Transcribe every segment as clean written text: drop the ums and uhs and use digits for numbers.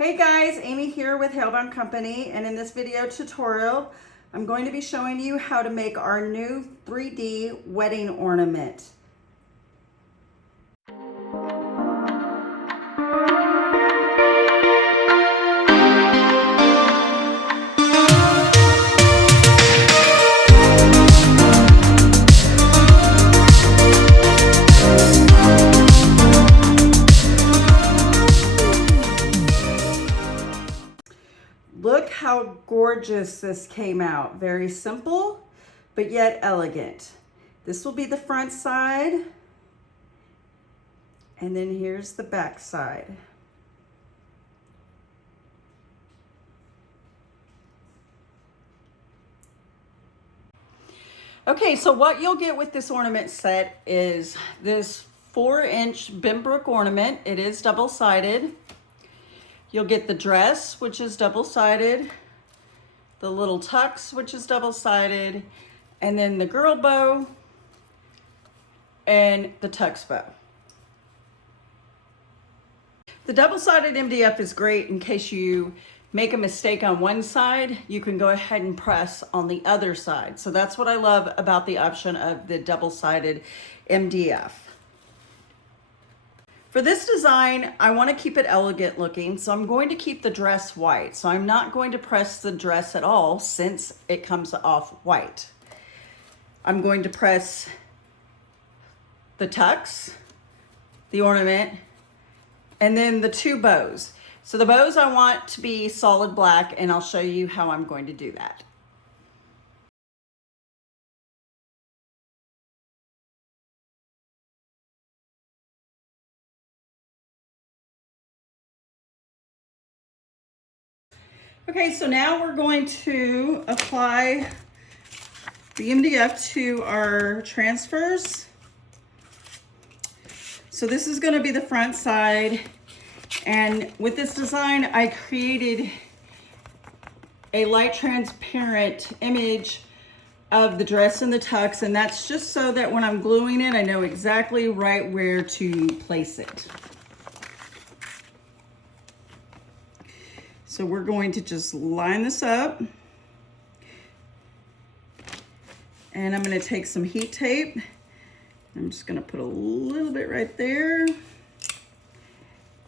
Hey guys, Amy here with Hale Company, and in this video tutorial, I'm going to be showing you how to make our new 3D wedding ornament. Look how gorgeous this came out. Very simple, but yet elegant. This will be the front side, and then here's the back side. Okay, so what you'll get with this ornament set is this 4-inch Benbrook ornament. It is double-sided. You'll get the dress, which is double-sided, the little tux, which is double-sided, and then the girl bow and the tux bow. The double-sided MDF is great in case you make a mistake on one side, you can go ahead and press on the other side. So that's what I love about the option of the double-sided MDF. For this design, I want to keep it elegant looking, so I'm going to keep the dress white. So I'm not going to press the dress at all since it comes off white. I'm going to press the tux, the ornament, and then the two bows. So the bows I want to be solid black, and I'll show you how I'm going to do that. Okay, so now we're going to apply the MDF to our transfers. So this is going to be the front side, and with this design I created a light transparent image of the dress and the tux, and that's just so that when I'm gluing it I know exactly right where to place it. So we're going to just line this up, and I'm going to take some heat tape. I'm just going to put a little bit right there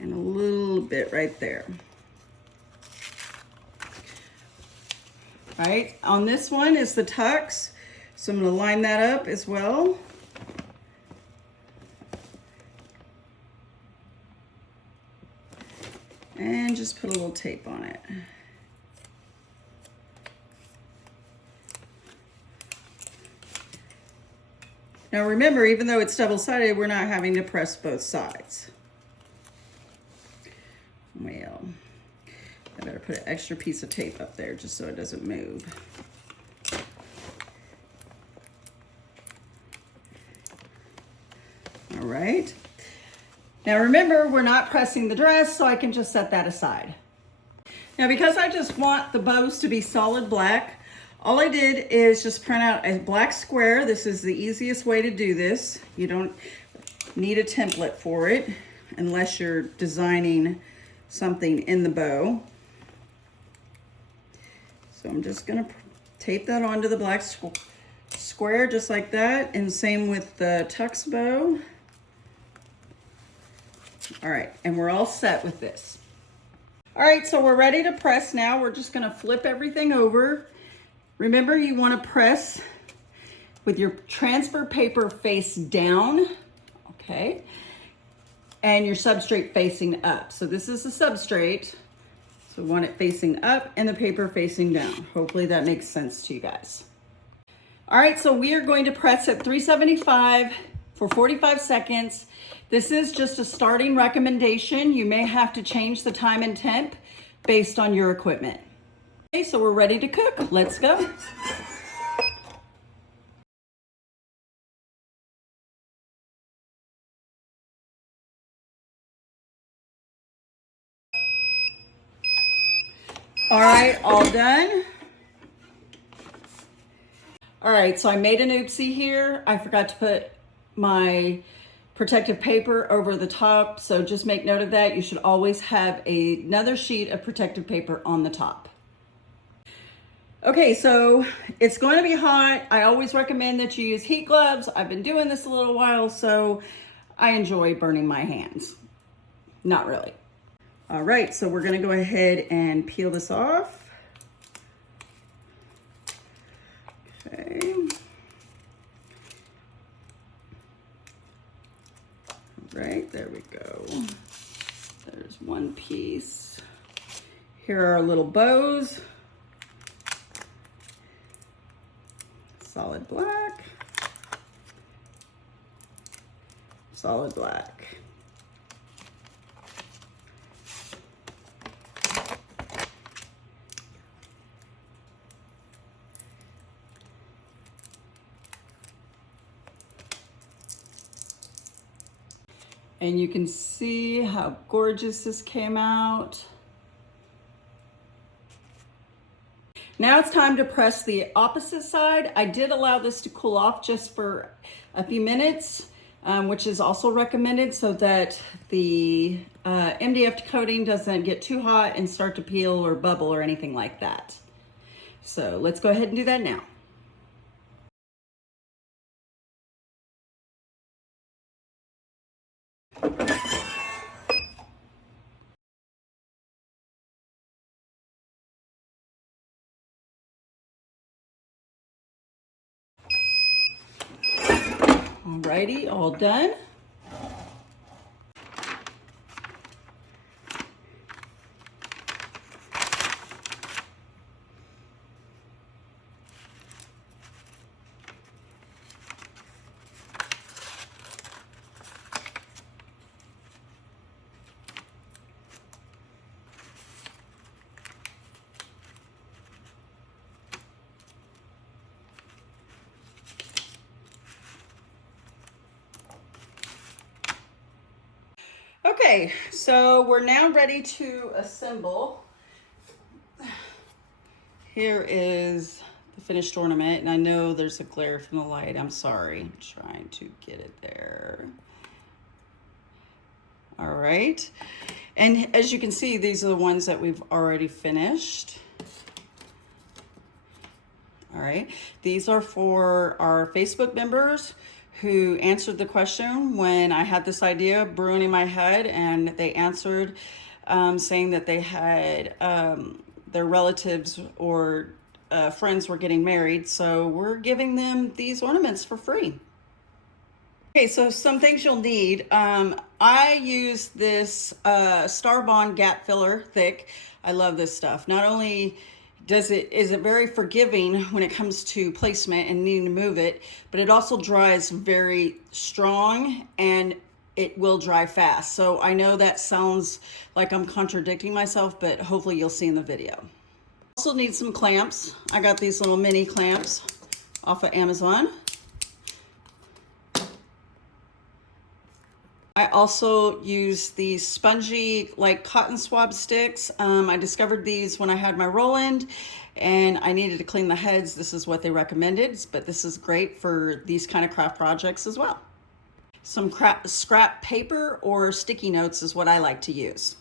and a little bit right there. All right, on this one is the tux, so I'm going to line that up as well. And just put a little tape on it. Now remember, even though it's double-sided, we're not having to press both sides. Well, I better put an extra piece of tape up there just so it doesn't move. All right. Now remember, we're not pressing the dress, so I can just set that aside. Now because I just want the bows to be solid black, all I did is just print out a black square. This is the easiest way to do this. You don't need a template for it unless you're designing something in the bow. So I'm just gonna tape that onto the black square just like that, and same with the tux bow. All right, and we're all set with this. All right, so we're ready to press now. We're just gonna flip everything over. Remember, you wanna press with your transfer paper face down, okay? And your substrate facing up. So this is the substrate. So we want it facing up and the paper facing down. Hopefully that makes sense to you guys. All right, so we are going to press at 375 for 45 seconds. This is just a starting recommendation. You may have to change the time and temp based on your equipment. Okay, so we're ready to cook. Let's go. All right, all done. All right, so I made an oopsie here. I forgot to put my protective paper over the top. So just make note of that. You should always have another sheet of protective paper on the top. Okay, so it's going to be hot. I always recommend that you use heat gloves. I've been doing this a little while, so I enjoy burning my hands. Not really. All right, so we're gonna go ahead and peel this off. Okay. All right, there we go. There's one piece. Here are our little bows. Solid black. Solid black. And you can see how gorgeous this came out. Now it's time to press the opposite side. I did allow this to cool off just for a few minutes, which is also recommended so that the MDF coating doesn't get too hot and start to peel or bubble or anything like that. So let's go ahead and do that now. Alrighty, all done. Okay, so we're now ready to assemble. Here is the finished ornament, and I know there's a glare from the light. I'm sorry, I'm trying to get it there. All right, and as you can see, these are the ones that we've already finished. All right, these are for our Facebook members who answered the question when I had this idea brewing in my head, and they answered saying that they had their relatives or friends were getting married, so we're giving them these ornaments for free. Okay, so some things you'll need. I use this Star Bond gap filler thick. I love this stuff. Not only is it very forgiving when it comes to placement and needing to move it, but it also dries very strong and it will dry fast. So I know that sounds like I'm contradicting myself, but hopefully you'll see in the video. Also need some clamps. I got these little mini clamps off of Amazon. I also use these spongy like cotton swab sticks. I discovered these when I had my Roland and I needed to clean the heads. This is what they recommended, but this is great for these kind of craft projects as well. Some scrap paper or sticky notes is what I like to use.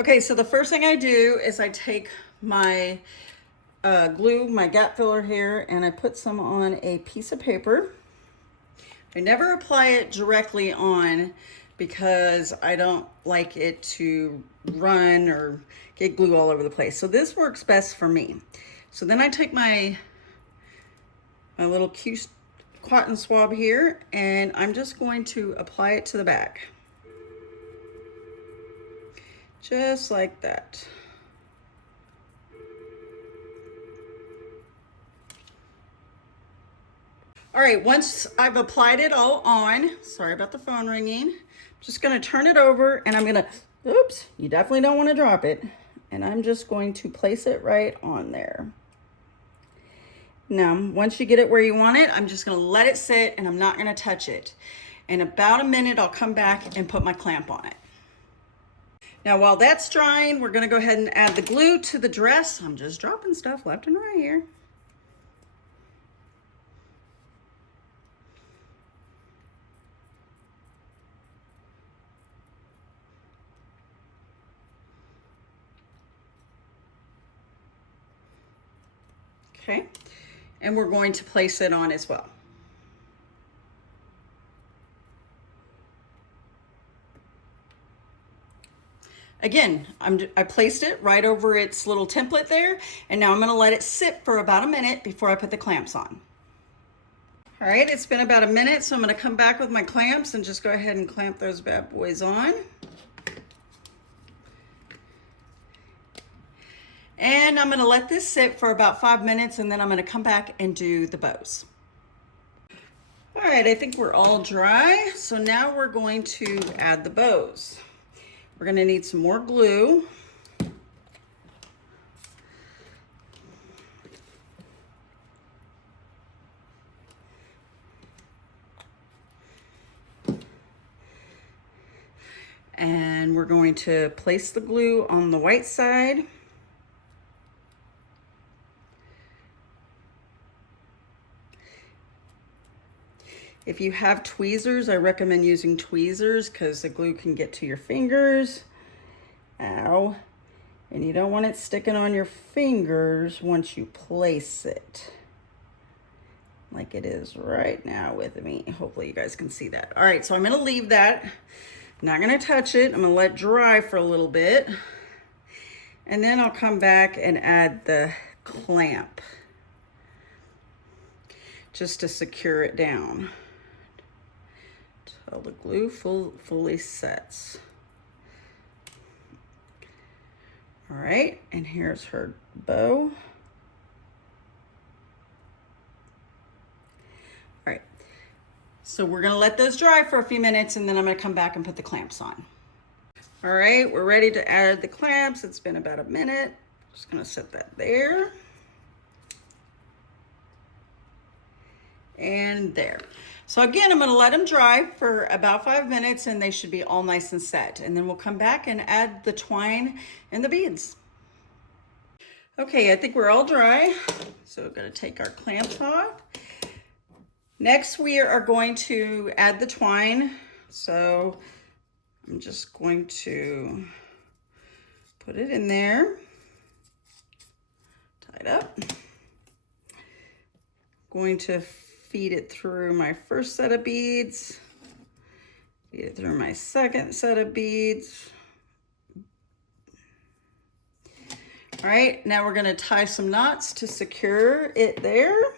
Okay, so the first thing I do is I take my glue, my gap filler here, and I put some on a piece of paper. I never apply it directly on because I don't like it to run or get glue all over the place. So this works best for me. So then I take my little cute cotton swab here and I'm just going to apply it to the back. Just like that. All right, once I've applied it all on, sorry about the phone ringing, I'm just gonna turn it over and I'm gonna, oops, you definitely don't wanna drop it. And I'm just going to place it right on there. Now, once you get it where you want it, I'm just gonna let it sit and I'm not gonna touch it. In about a minute, I'll come back and put my clamp on it. Now, while that's drying, we're gonna go ahead and add the glue to the dress. I'm just dropping stuff left and right here. Okay, and we're going to place it on as well. Again, I placed it right over its little template there, and now I'm gonna let it sit for about a minute before I put the clamps on. All right, it's been about a minute, so I'm gonna come back with my clamps and just go ahead and clamp those bad boys on. And I'm gonna let this sit for about 5 minutes, and then I'm gonna come back and do the bows. All right, I think we're all dry, so now we're going to add the bows. We're gonna need some more glue. And we're going to place the glue on the white side. If you have tweezers, I recommend using tweezers because the glue can get to your fingers. Ow. And you don't want it sticking on your fingers once you place it. Like it is right now with me. Hopefully you guys can see that. All right, so I'm gonna leave that. I'm not gonna touch it. I'm gonna let it dry for a little bit. And then I'll come back and add the clamp just to secure it down till the glue fully sets. All right, and here's her bow. All right, so we're gonna let those dry for a few minutes, and then I'm gonna come back and put the clamps on. All right, we're ready to add the clamps. It's been about a minute. Just gonna set that there. And there. So again, I'm gonna let them dry for about 5 minutes, and they should be all nice and set. And then we'll come back and add the twine and the beads. Okay, I think we're all dry. So we're gonna take our clamps off. Next, we are going to add the twine. So I'm just going to put it in there, tie it up. Going to feed it through my first set of beads, feed it through my second set of beads. All right, now we're gonna tie some knots to secure it there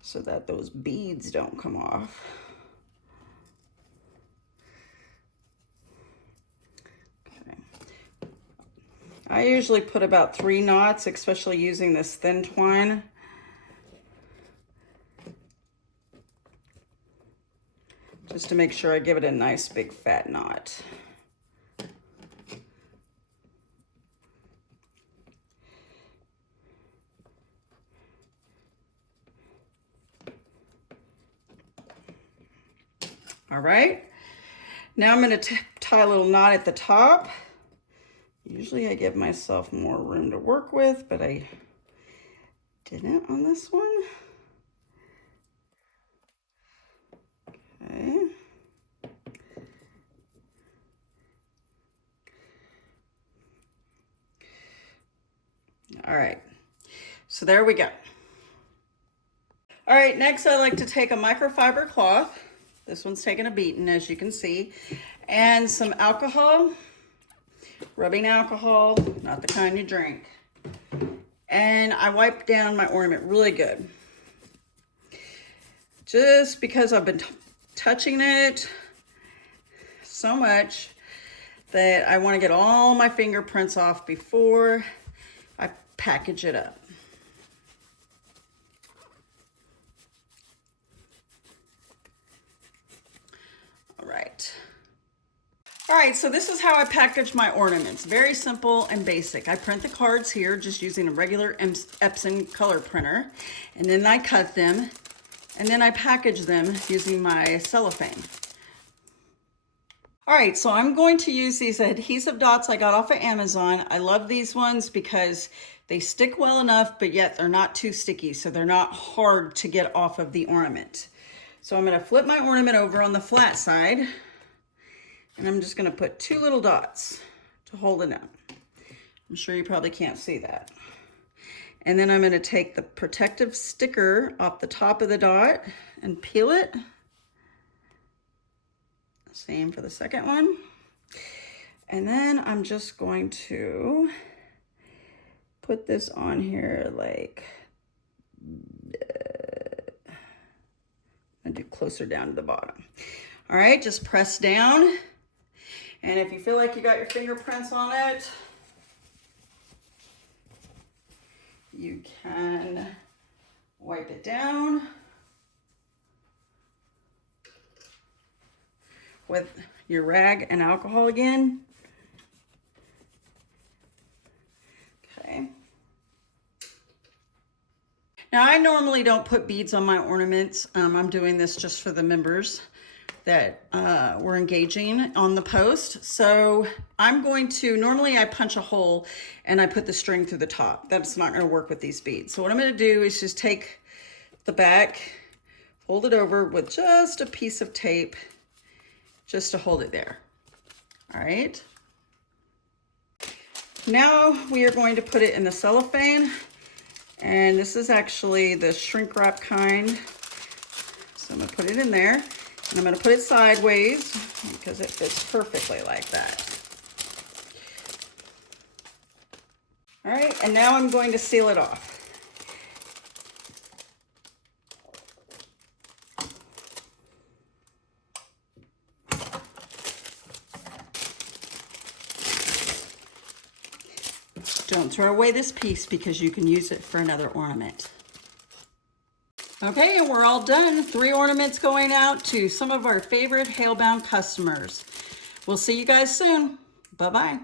so that those beads don't come off. Okay. I usually put about 3 knots, especially using this thin twine. Just to make sure I give it a nice big fat knot. All right, now I'm gonna tie a little knot at the top. Usually I give myself more room to work with, but I didn't on this one. Okay. All right, so there we go. All right, next I like to take a microfiber cloth. This one's taking a beating, as you can see, and some alcohol, rubbing alcohol, not the kind you drink. And I wipe down my ornament really good. Just because I've been touching it so much that I want to get all my fingerprints off before I package it up. All right, so this is how I package my ornaments. Very simple and basic. I print the cards here just using a regular Epson color printer, and then I cut them, and then I package them using my cellophane. All right, so I'm going to use these adhesive dots I got off of Amazon. I love these ones because they stick well enough, but yet they're not too sticky, so they're not hard to get off of the ornament. So I'm gonna flip my ornament over on the flat side, and I'm just gonna put 2 little dots to hold it up. I'm sure you probably can't see that. And then I'm going to take the protective sticker off the top of the dot and peel it. Same for the second one. And then I'm just going to put this on here like, and do closer down to the bottom. All right, just press down. And if you feel like you got your fingerprints on it, you can wipe it down with your rag and alcohol again. Okay. Now I normally don't put beads on my ornaments. I'm doing this just for the members that were engaging on the post. So I'm going to, normally I punch a hole and I put the string through the top. That's not gonna work with these beads. So what I'm gonna do is just take the back, fold it over with just a piece of tape, just to hold it there. All right. Now we are going to put it in the cellophane. And this is actually the shrink wrap kind. So I'm gonna put it in there. And I'm gonna put it sideways because it fits perfectly like that. All right, and now I'm going to seal it off. Don't throw away this piece because you can use it for another ornament. Okay, and we're all done. 3 ornaments going out to some of our favorite Hale-bound customers. We'll see you guys soon. Bye-bye.